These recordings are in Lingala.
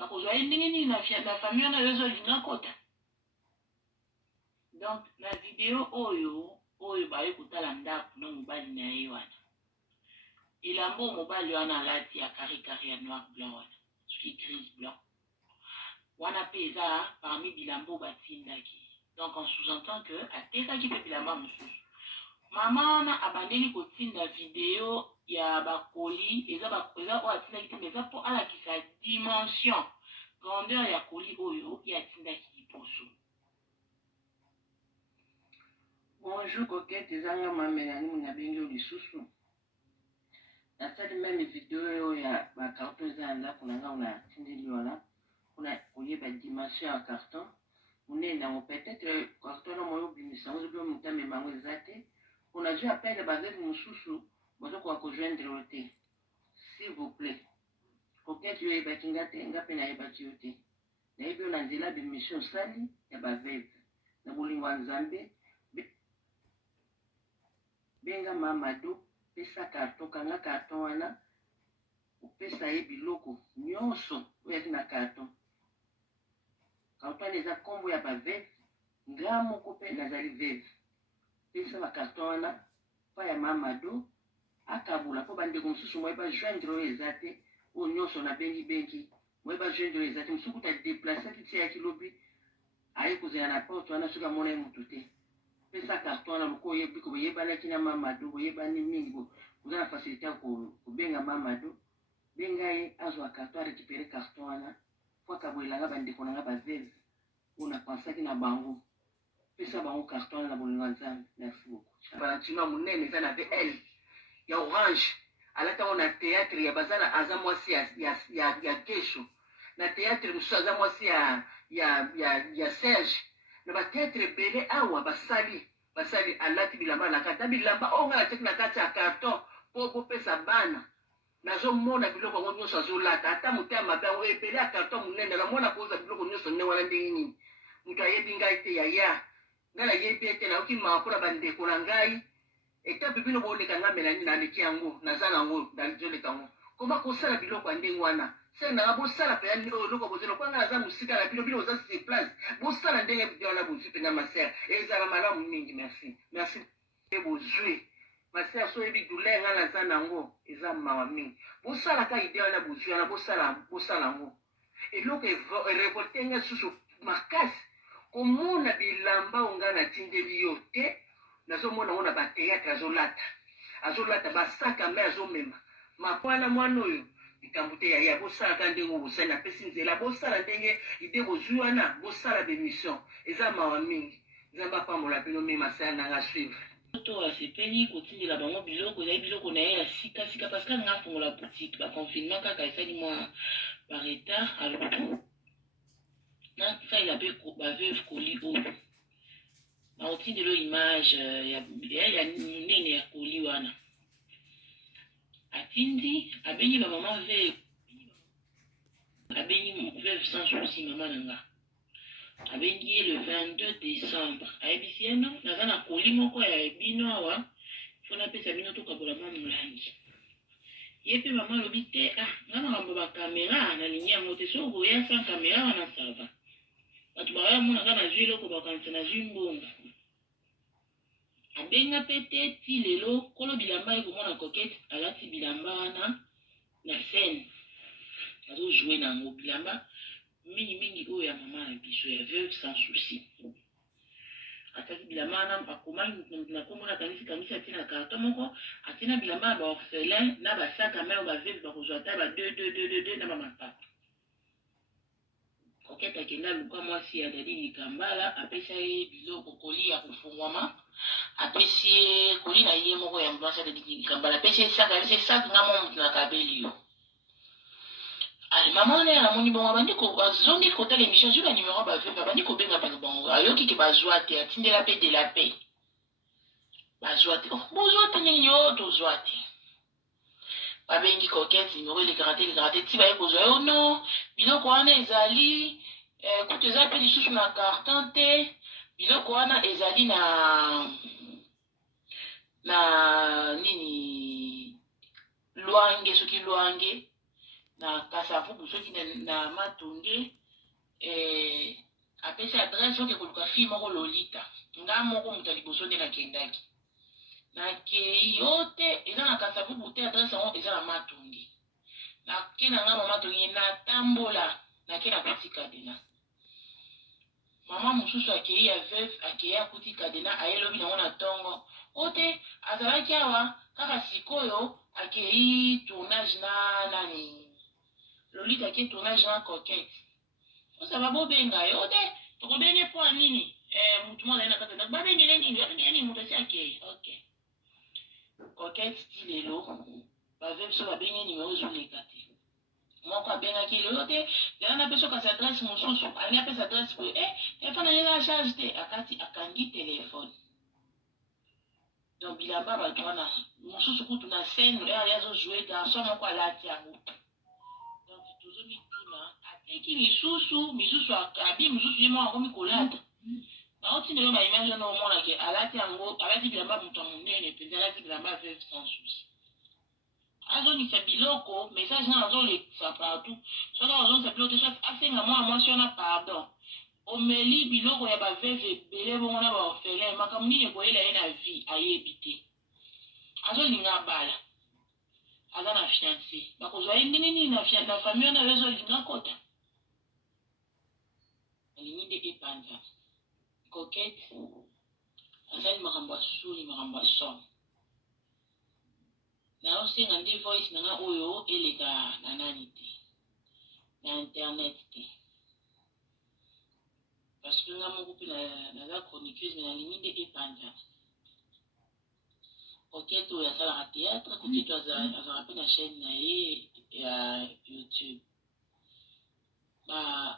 bakozwa ye ndenge nini na famille wana ezolinga kota. Donc na video oyo baye kotala ndako na mobali na ye wana, elambo mobali wana alati ya carré ya noir blanc wana soki gris blanc wana mpe eza parmi bilambo batindaki. Donc on sous-entend que atekaki mpe bilamba mosusu. Mama wana abandeli kotinda video ya bakoli eza oyo atindaki te, mais eza mpo alakisa dimension grandeur ya koli oyo ye atindaki liboso. Bonjour Coquette, ezanga mamela ni muna bengi lisusu. Nasali même vidéo ya ba carton eza ndako na nga una tindeli wana. Kuna koyeba dimension ya carton. Munene ngo peut-être carton na moyo bimisa ngo byo mutame mango ezate. Kuna jua appelle bazeli mususu bozo kwa joindre ote. S'il vous plaît. Coquette yo eba kinga te ngape na eba tiote. Na ibyo na nzela de mission sali ya ba veve. Na bolingwa nzambe benga Mamadou pesa carton kanga carton wana upesa ye biloko nyonso oyo na carton. Carton eza kombo ya ba veve nga moko pe nazali veve. Pesa ba carton wana pa ya Mamadou akabula po bande konsusu mo ba joindre oyo ezate o nyonso na bengi mo ba joindre oyo ezate musuku ta déplacer kiti ya kilobi aye kozela na porte wana suka mona mutu te. Pesa carton na moko yebi ko yebana kina Mamadou yebani mingi bo kuzana facilité ko benga Mamadou benga ye azwa carton récupérer carton wana kwa kabwelanga bande konanga ba veve on a pensé que na bango pesa bango carton na bolinga nzambe. Merci beaucoup. Balantima munene za na VL ya orange alata on a théâtre ya bazala azamwasi ya kesho na théâtre musu azamwasi ya Serge na ba théâtre belé awa basali alati bilamba na kata bilamba onga la tek na kata ya carton po pesa bana nazo mona biloko ngo nyonso azolata ata mutema mabe o ebele ya carton munene la mona koza biloko nyonso ne wana ndenge nini mutu ayebi ngai te ya ngala yebi ete na oki makola bandeko na ngai etape bino boleka ngamela ni na leki yango naza nango dalejoleka ngo koma kosala biloko ya ndenge wana se na bosala pe ya loko bozelo kwa ngala za musika na bino za se place bosala ndenge video na bozu pe na maser ezala malamu mingi. Merci bozwe maser so yebi douleur ngala za nango eza mawa mingi bosala ka idée na bozu na bosala ngo eloko révolté nga susu makasi komona bilamba onga na tindeli yo te nazomona ona ba théâtre azolata basaka me azomema mapwana mwana oyo likambo te ya bosala ka ndenge bosala na pesi nzela bosala ndenge ide bozwi wana bosala bémission eza mawa mingi nzambe apambola bino mema saya nanga suivre to asepeli kotindela bango biloko ezali biloko na ye ya sika parce que nga afongola boutique baconfinement kaka esali mwa baretard alobi nasalela mpe baveuve koli oyo naotindela image ya nene ya koli wana atindi abengi bamama veuve abengi veuve sans souci mama na nga abengi ye le 22 décembre ayebisi ye no naza na koli moko ya bino awa fo napesa bino tokabola mwa molangi ye mpe mama alobi te nga makambo bakamera nalingi yango te soki oya sans kamera wana sava bato bakaya monaka nazwi eloko bakanisa nazwi mbongo abenga mpe te ti lelo kolo bilamba ye komona Coquette alati bilamba wana na scène azojoue nango bilamba mingi oyo ya mama na biso ya veuve sans souci ataki bilamba wana akomaki na kombo na kangisi atina carton moko atina bilamba ya baorphelin na basaka mayo baveuve bakozwa ata ba 2 na bamapapa. Coquette akenda luka mwasi ya dadi likambala apesa ye biloko koli ya kofungwama apesi ye koli na ye moko ya mwasi ya dadi likambala apesi ye saka nga mo mutu na kabeli yo mama wana ya moni bongo abandi azongi kotala émission zwi banimero baveuve abandi kobenga mpe bongo ayoki ke bazwa te atindela mpe de la paix bazwa te bozwa te ndenge yo tozwa te babengi Coquette nimero elekaka te ti baye kozwa yo no biloko wana ezali kutu eza mpe lisusu na carton te biloko wana ezali na nini lwange soki lwange na Kasavubu soki na Matonge apesi adresse oke koluka fille moko Lolita nga moko moto liboso nde nakendaki nakei yo te eza na Kasavubu te adresse yango eza na Matonge nake na nga mama Matonge natambola nake na kuti Kadena mama mosusu akei ya veuve akei akuti Kadena ayelobi nango na ntongo ote azalaki awa kaka sikoyo akei tournage na nani Lolita akei tournage na Coquette osaba bobenga yo te tokobenge po nini mutu moko azali na kati ndako babengele nini moto asi akei ok Coquette ti lelo baveuve so babenge nimero ezoleka te moko abengaki lelo te lelo napesi okasi adresse mosusu alingi apesa adresse boye telefone angi eza na charge te akati akangi telefone donc bilamba bato wana mosusu kutu na scène ali azojouer garçon moko alati yango donc tozomituna ateki misusu abi mosusu ye moko akomi kolata naotindelo baimage wana omonake alati yango alati bilamba moto ya monene mpenza alati bilamba veuve sans souci azongisa biloko message na azolekisa partout soki azongisa biloko te soki asenga mwana mwasi wana pardon omeli biloko ya baveuve ebele bongo na baorphelin makambo nini ekoyela ye na vie ayebi te azolinga abala aza na fiancé bakozwa ye ndenge nini na famille wana yo ezolinga kota alingi nde epanza Coquette asali makambo ya soni makambo ya somme naosenga nde voice nanga oyo eleka na nani te na internet te parce que nga moko mpe naza chroniqueuse me nalingi nde epanza Coquette oyo asalaka théâtre Coquette azalaka mpe na chaîne na ye ya YouTube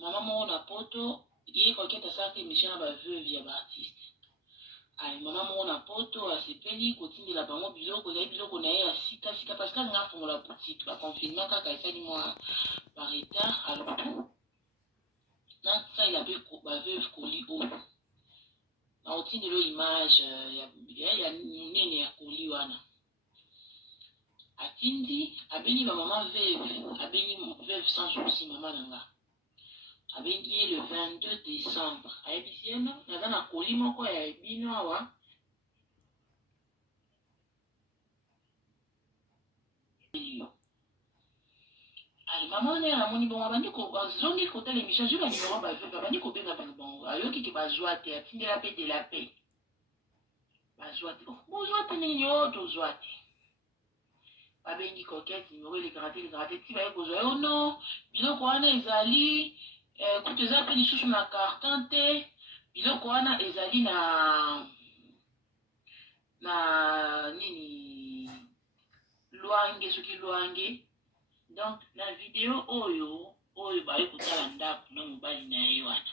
mama moko na poto ye Coquette asalaka émission na baveuve ya baartiste ali mama moko na poto asepeli kotindela bango biloko ezali biloko na ye ya sika parce que alinga afongola boutique baconfinement kaka esali mwa baretard alobu nasalela mpe baveuve koli oyo naotindela image ya monene ya koli wana atindi abengi bamama veuve abengi veuve sans souci mama na nga abengi ye le 22 décembre ayebisi ye no naza na koli moko ya bino awa ali mama wana namoni bongo abandi azongi kotala émission zwi banimero baveuve abandi kobenga bano bongo ayokiki bazwa te atindela mpe de la paix bazwa te bozwa te nini o tozwa te babengi Coquette nimero elekaka te ti baye kozwa yo no biloko wana ezali kutu eza mpe lisusu na carton te biloko wana ezali na nini lwange soki lwange donc na video oyo baye kotala ndako na mobali na ye wana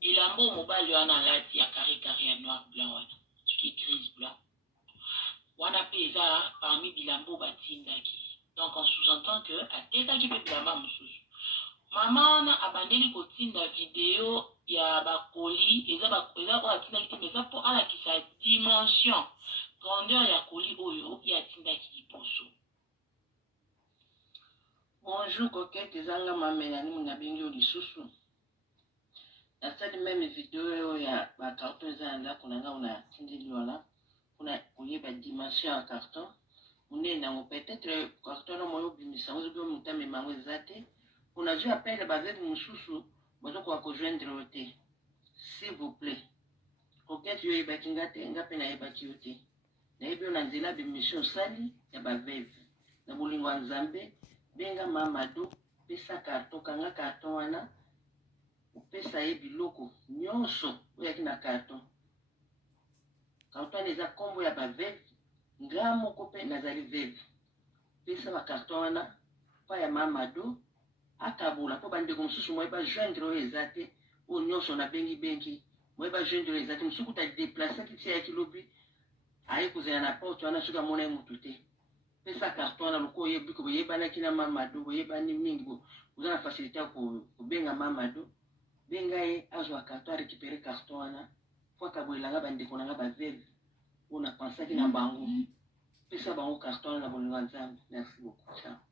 elamba mobali wana alati ya carré ya noir blanc wana soki grise blanc wana mpe eza parmi bilamba batindaki donc on sous-entend que atekaki mpe bilamba mosusu mama wana abandeli kotinda video ya bakoli eza oyo atindaki te mais eza mpo alakisa dimension grandeur ya koli oyo ye atindaki liboso bonjour Coquette ezanga mamelani munabengi oyo lisusu nasali meme video oyo ya bacarton eza na ndako na nga una atindeli wana mpona koyeba dimension ya carton monene yango peut-être carton na moyo obimisa ngo zobi omuta memango eza te mpona zwi apele baveuve mosusu bazokoka kojoindre yo te s'il vous plaît Coquette yo oyebaki nga te nga mpe nayebaki yo te nayebi yo na nzela bemission osali ya baveuve na bolingo ya nzambe benga Mamadou pesa carton kanga carton wana opesa ye biloko nyonso oyaki na carton eza nkombo ya baveuve nga moko mpe nazali veuve pesa bacarton wana mpa ya Mamadou akabola mpo bandeko mosusu moyeba joindre oyo eza te oyo nyonso nabengi moyeba joindre oyo eza te mosusu kuta déplacaki ti ayaki lobi aye kozela na porte wana soki amona ye motu te pesa carton wana loko oyebi ko boyebanaki na Mamadou boyebani mingi boza na facilité ya kobenga Mamadou benga ye azwa carton arécupéré carton wana po akabolelanga bandeko na nga baveuve oyo napensaki na bango pesa bango carton wana na bolingo ya nzambe merci beaucoup. Ciao.